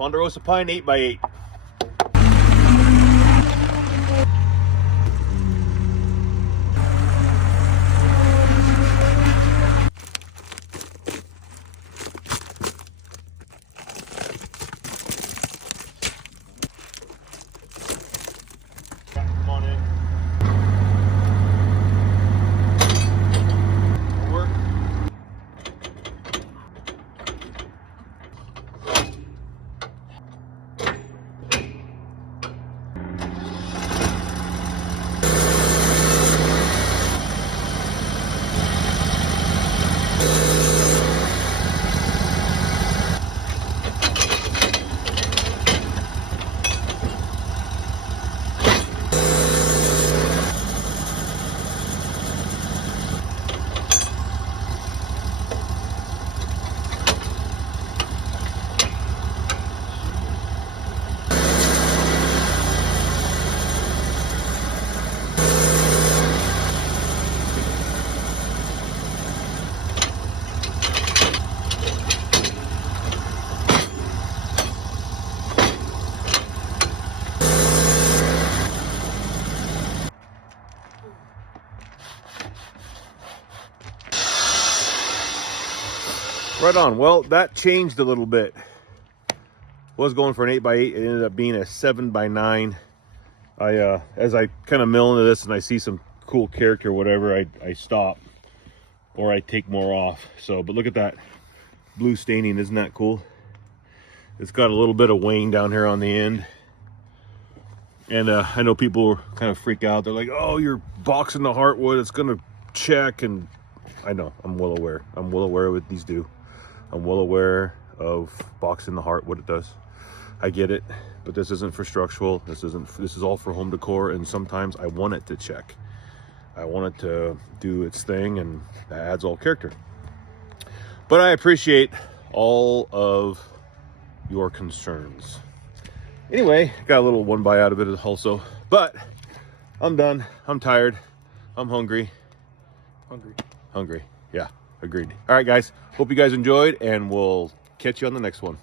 Ponderosa Pine 8x8. Come on in. Work. Right on. Well, that changed a little bit. Was going for an 8x8. It ended up being a 7x9. As I kind of mill into this and I see some cool character, whatever, I stop or I take more off. So, but look at that blue staining. Isn't that cool? It's got a little bit of wane down here on the end. And I know people kind of freak out. They're like, oh, you're boxing the Heartwood. It's going to check. And I know, I'm well aware. I'm well aware of what these do. I'm well aware of boxing the Heart, what it does. I get it, but this isn't for structural. This is all for home decor, and sometimes I want it to check. I want it to do its thing, and that adds all character. But I appreciate all of your concerns. Anyway, got a little one buy out of it also, but I'm done. I'm tired. I'm hungry. Hungry. Yeah. Agreed. All right, guys. Hope you guys enjoyed, and we'll catch you on the next one.